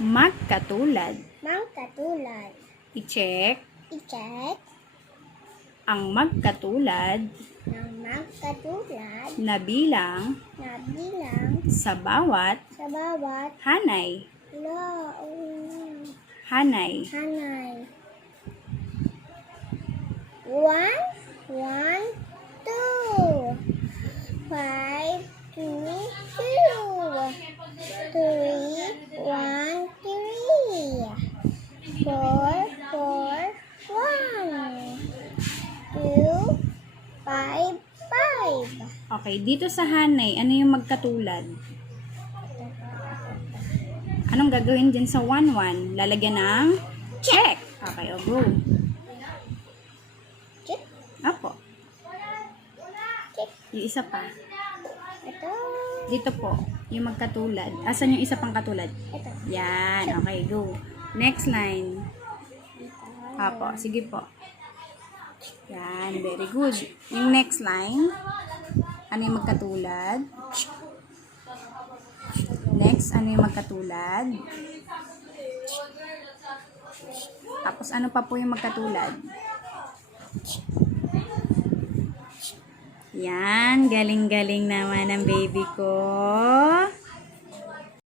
Magkatulad. Magkatulad. I-check I-check ang magkatulad ng magkatulad na bilang na bilang sa bawat sa bawat hanay. Hanay. hanay. 1, 1, 2, 5, 2, 2, 3, 1, 3, 4, 4, 1, 2, 5, 5. Okay, dito sa hanay, ano yung magkatulad? Anong gagawin dyan sa 1, 1? Lalagyan ng check. Okay, o go. Check. Apo. Check. Yung isa pa. Ito. Dito po, yung magkatulad. Asan yung isa pang katulad? Ito. Yan. Okay, go. Next line. Apo, sige po. Yan, very good. Yung next line, ano yung magkatulad? Next, ano yung magkatulad? Tapos, ano pa po yung magkatulad? Yan, galing-galing naman ang baby ko.